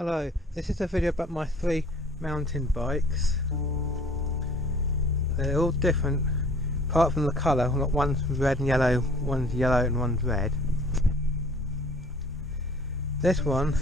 Hello, this is a video about my 3 mountain bikes. They're all different apart from the colour. One's red and yellow, one's yellow and one's red. This one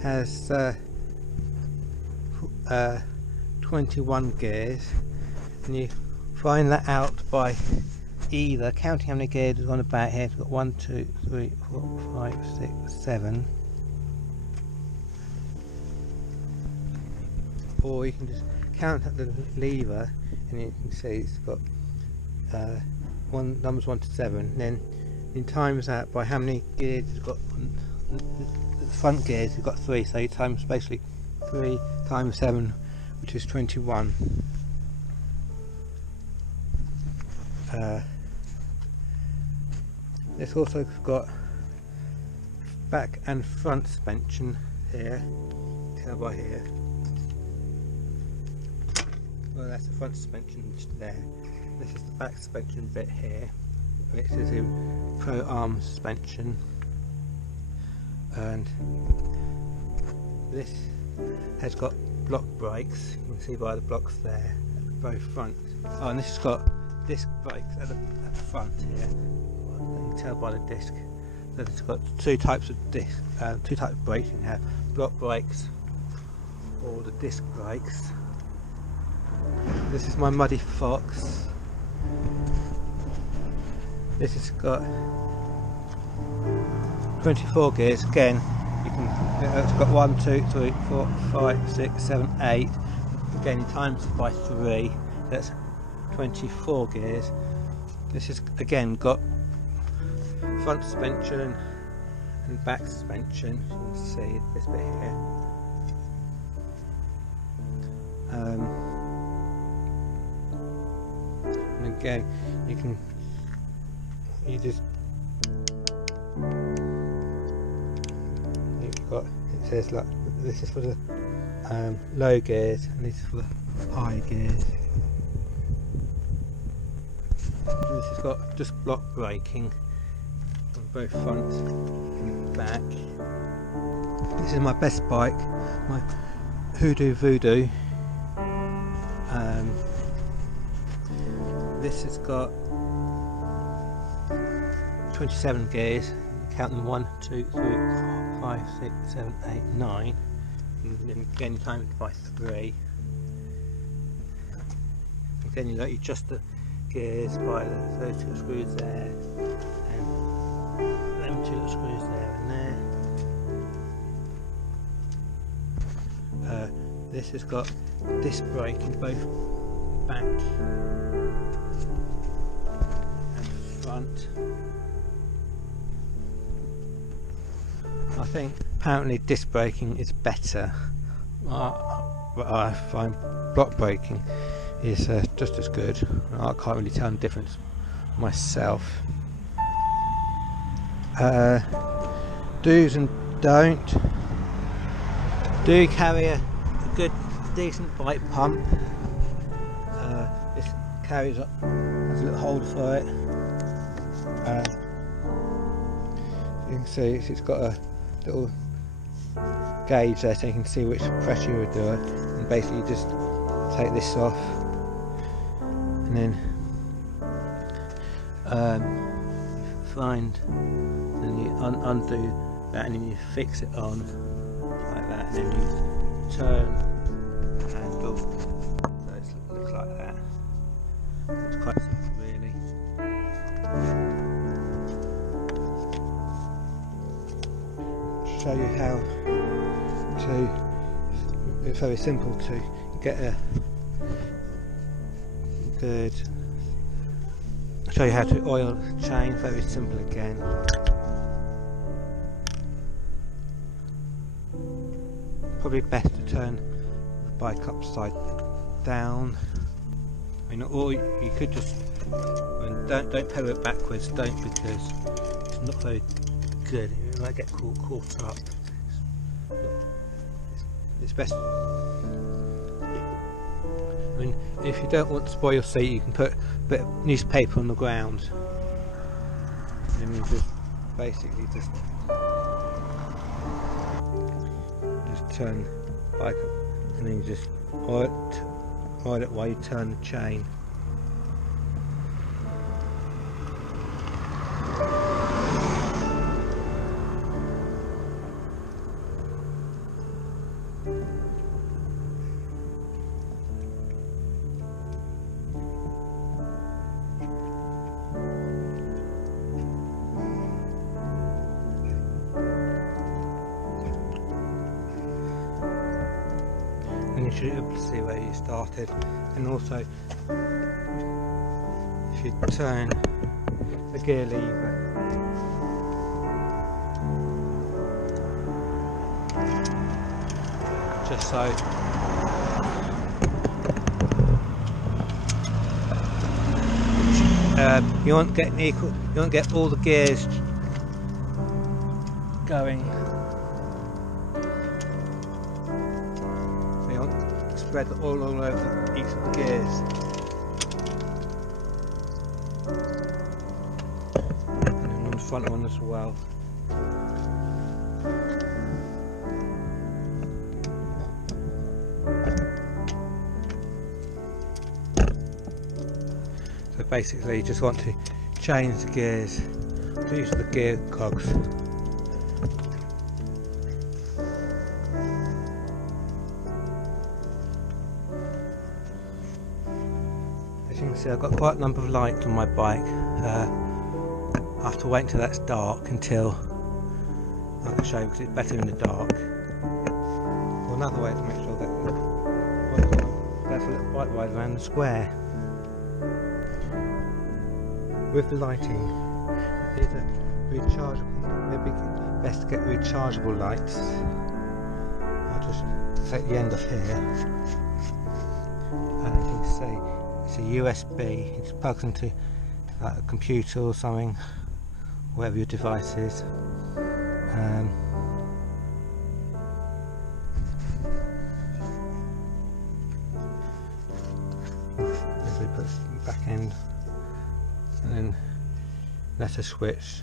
has 21 gears, and you find that out by either counting how many gears is on the back here. We've got 1, 2, 3, 4, 5, 6, 7, or you can just count at the lever and you can see it's got numbers 1 to 7, and then you times that by how many gears it's got. The front gears you've got 3, so you times basically 3 times 7, which is 21. It's also got back and front suspension here, tell by here. Well, that's the front suspension just there. This is the back suspension bit here, which is a Pro Arm suspension, and this has got block brakes. You can see by the blocks there at the very front. Oh, and this has got disc brakes at the front here. You can tell by the disc that it's got two types of brakes. You can have block brakes or the disc brakes. This is my Muddy Fox. This has got 24 gears. Again, you can. It's got 1, 2, 3, 4, 5, 6, 7, 8. Again, you times it by 3. That's 24 gears. This has again got front suspension and back suspension. You can see this bit here. And again, you've got, it says like this is for the low gears and this is for the high gears. This has got just block braking on both front and back. This is my best bike, my Hoodoo Voodoo. This has got 27 gears. Count them 1, 2, 3, 4, 5, 6, 7, 8, 9. And then again times it by 3. Again you adjust the gears by those 2 screws there, and them 2 little screws there and there. This has got disc brake in both back and front. I think apparently disc braking is better, but I find block braking is just as good. I can't really tell the difference myself. Do's and don't. Do carry a good decent bike pump. This carries up, has a little holder for it. You can see it's got a little gauge there, so you can see which pressure you would do it, and basically you just take this off and then then you undo that, and then you fix it on like that, and then you turn the handle so it looks like that. It's quite simple really. Show you how to, it's very simple to get a good, show you how to oil the chain, very simple again. Probably best to turn the bike upside down. I mean, or you could just, don't pedal it backwards, don't, because it's not very good. It might get caught up. It's best. I mean, if you don't want to spoil your seat, you can put a bit of newspaper on the ground, and you just basically just turn the bike up, and then you just ride it while you turn the chain. And you should be able to see where you started, and also if you turn the gear lever, just so you won't get equal, you won't get all the gears going. Spread all over each of the gears. And then on the front one as well. So basically you just want to change the gears to each of the gear cogs. As you can see, I've got quite a number of lights on my bike. I have to wait until that's dark until I can show you, because it's better in the dark. Well, another way to make sure that that's a little bike ride around the square. With the lighting, these are rechargeable. They'd be best to get rechargeable lights. I'll just take the end off here, and as you can see, it's a USB. It plugs into like a computer or something, whatever your device is. Basically puts the back end, and then that's a switch,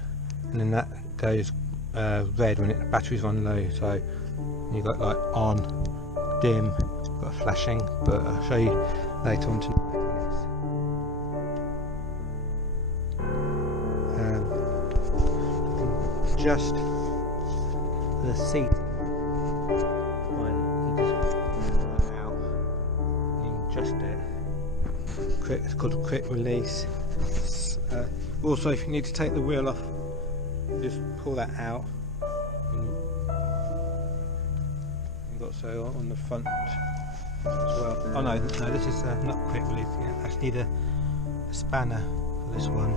and then that goes red when the battery's on low. So you've got like on, dim, got flashing, but I'll show you later on tonight. Adjust the seat. You just pull that out, and you can adjust it. It's called a quick release. Also, if you need to take the wheel off, just pull that out. You've got so on the front as well. Oh no, this is not quick release. Yeah, I just need a spanner for this one.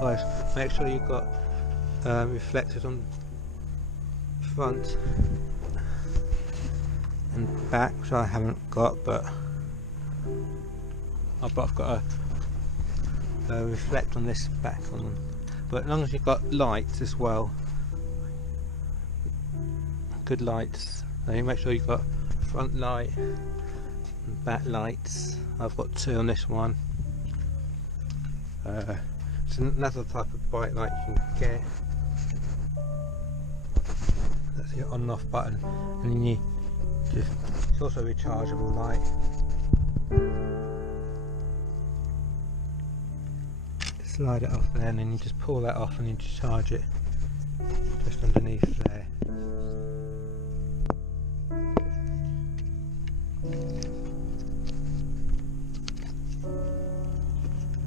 Right, make sure you've got reflectors on front and back, which I haven't got, but I've got a reflect on this back on them. But as long as you've got lights as well, good lights, so you make sure you've got front light and back lights. I've got two on this one. It's another type of bike light you can get. That's your on and off button, and then you just, it's also a rechargeable light. Slide it off there, and then you just pull that off and you just charge it just underneath there.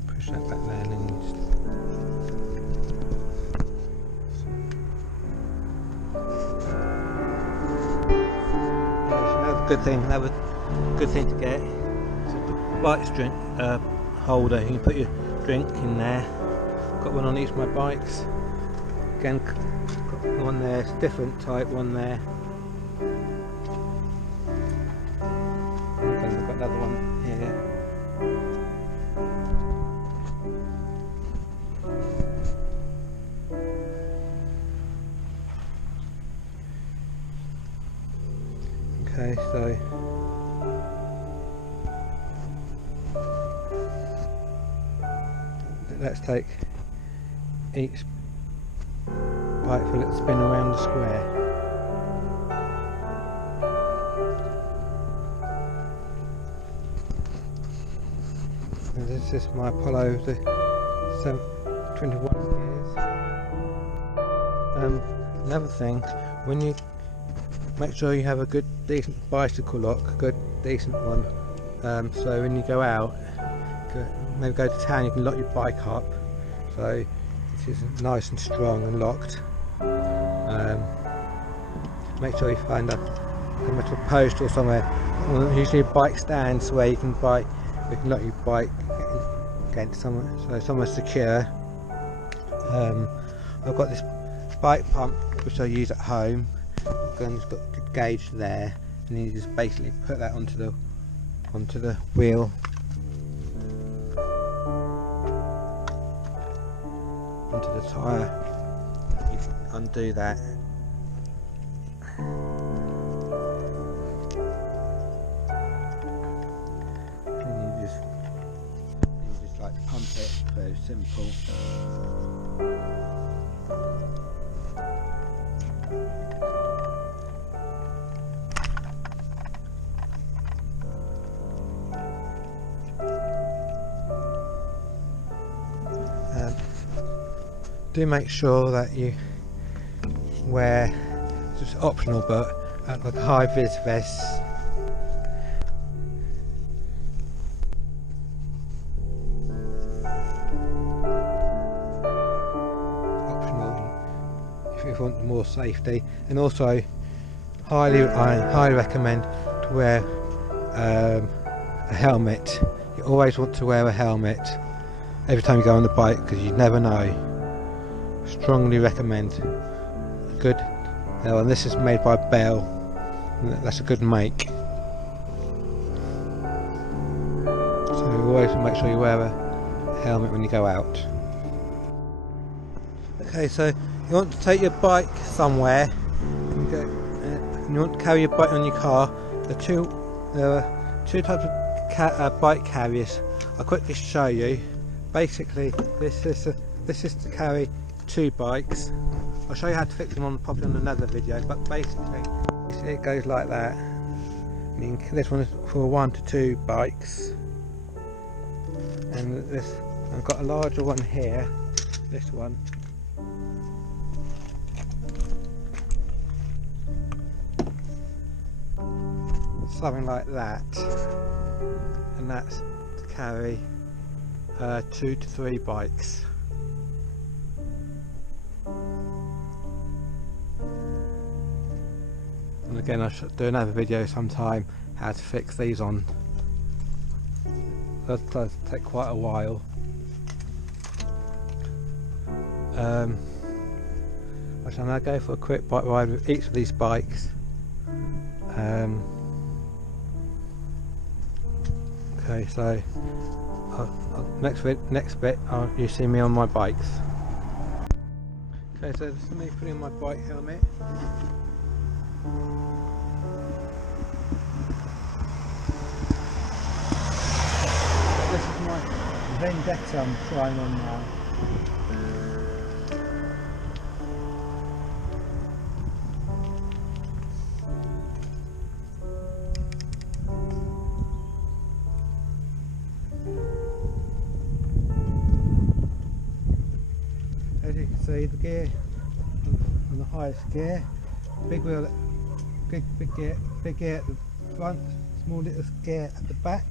Push that back there, and then you just another good thing to get is a bike drink holder. You can put your drink in there. Got one on each of my bikes. Again, got one there, it's a different type one there. Okay, we've got another one here. Okay, so let's take each bike for a little spin around the square. And this is my Apollo, the 21 gears. Another thing, when you make sure you have a good decent bicycle lock, a good decent one, so when you go out, maybe go to town, you can lock your bike up so it is nice and strong and locked. Make sure you find a metal post or somewhere, usually bike stands where you can lock your bike against somewhere secure. I've got this bike pump which I use at home, and it's got a good gauge there, and you just basically put that onto the wheel, onto the tyre. You can undo that. And you just like pump it, very simple. Do make sure that you wear, it's optional, but like a high vis vest. Optional if you want more safety, and also I highly recommend to wear a helmet. You always want to wear a helmet every time you go on the bike, because you never know. Strongly recommend. Good. And this is made by Bell. That's a good make. So always make sure you wear a helmet when you go out. Okay, so you want to take your bike somewhere, and you want to carry your bike on your car. There are two types of bike carriers. I'll quickly show you. Basically, this is to carry two bikes. I'll show you how to fix them probably on another video, but basically it goes like that. I mean, this one is for 1 to 2 bikes, and this, I've got a larger one here, this one. Something like that, and that's to carry 2 to 3 bikes. And again, I should do another video sometime how to fix these on. That does take quite a while. I shall now go for a quick bike ride with each of these bikes. Okay, so next bit you see me on my bikes. Okay, so this is me putting my bike helmet. This is my Vendetta I'm trying on now. As you can see, the gear on the highest gear, big wheel, big gear at the front, small little gear at the back.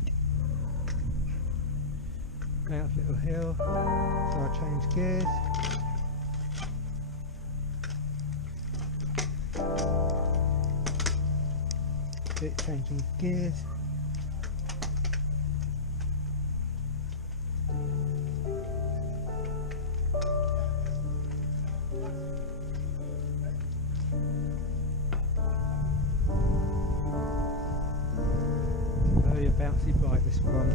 Going up a little hill, so I change gears. Keep changing gears. Very bouncy bike, this one.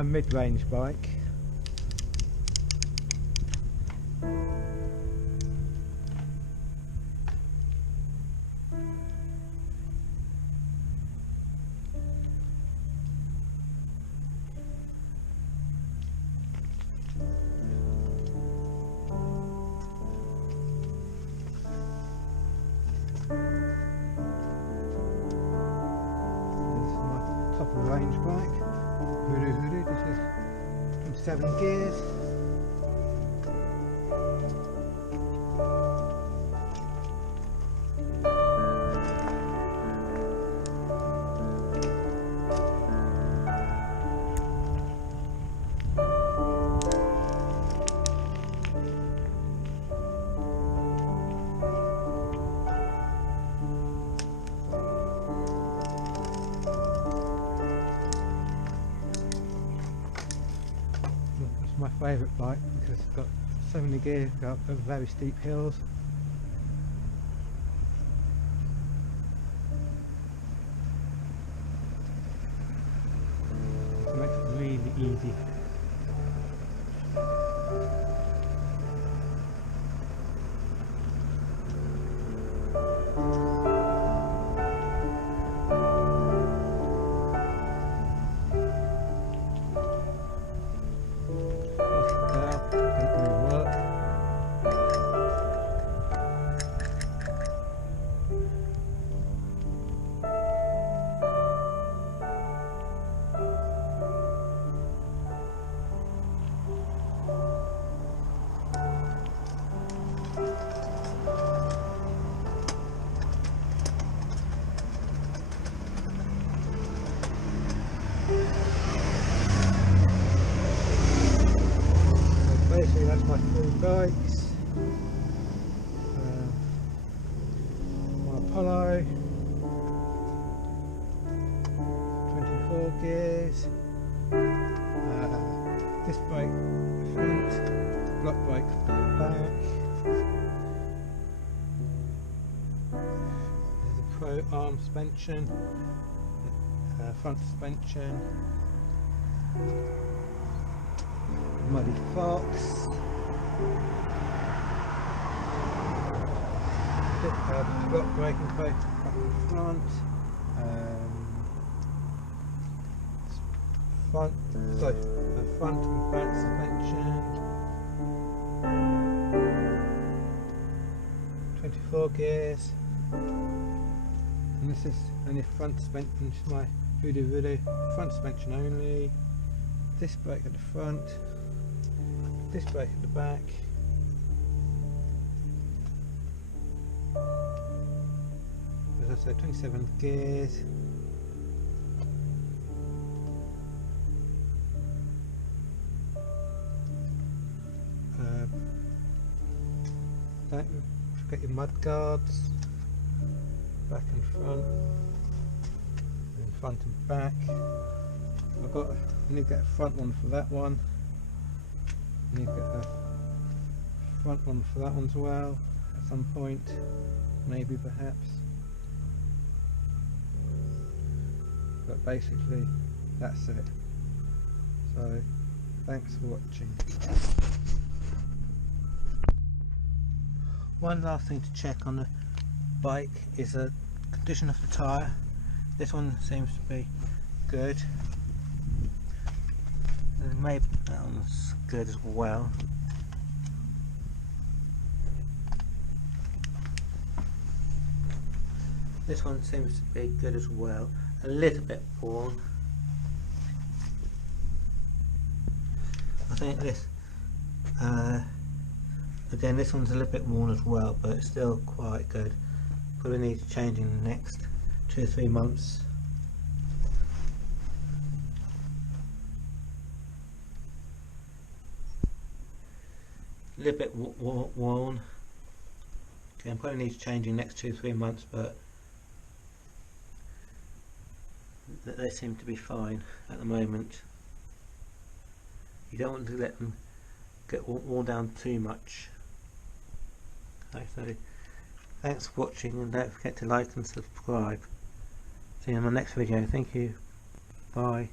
my mid-range bike. Top of the range bike, Hoodoo, this is 27 gears. My favourite bike because it's got so many gears, go up very steep hills. It makes it really easy. Basically that's my three bikes. My Apollo, 24 gears, disc brake front, block brake back. There's a Pro arm suspension, front suspension. Muddy Fox, block braking both back and front, front and back suspension, 24 gears, and this is only front suspension. This is my Hoodoo front suspension only. Disc brake at the front, disc brake at the back, as I said, 27 gears, don't forget your mud guards, back and front, and front and back. I need to get a front one for that one. I need to get a front one for that one as well at some point, maybe perhaps. But basically that's it. So thanks for watching. One last thing to check on the bike is the condition of the tyre. This one seems to be good. And maybe that one's good as well. This one seems to be good as well. A little bit worn. I think this, again, this one's a little bit worn as well, but it's still quite good. Probably needs changing in the next 2 or 3 months. A little bit worn. Again, probably needs changing next 2 or 3 months, but they seem to be fine at the moment. You don't want to let them get worn down too much. Okay, so thanks for watching, and don't forget to like and subscribe. See you in my next video. Thank you. Bye.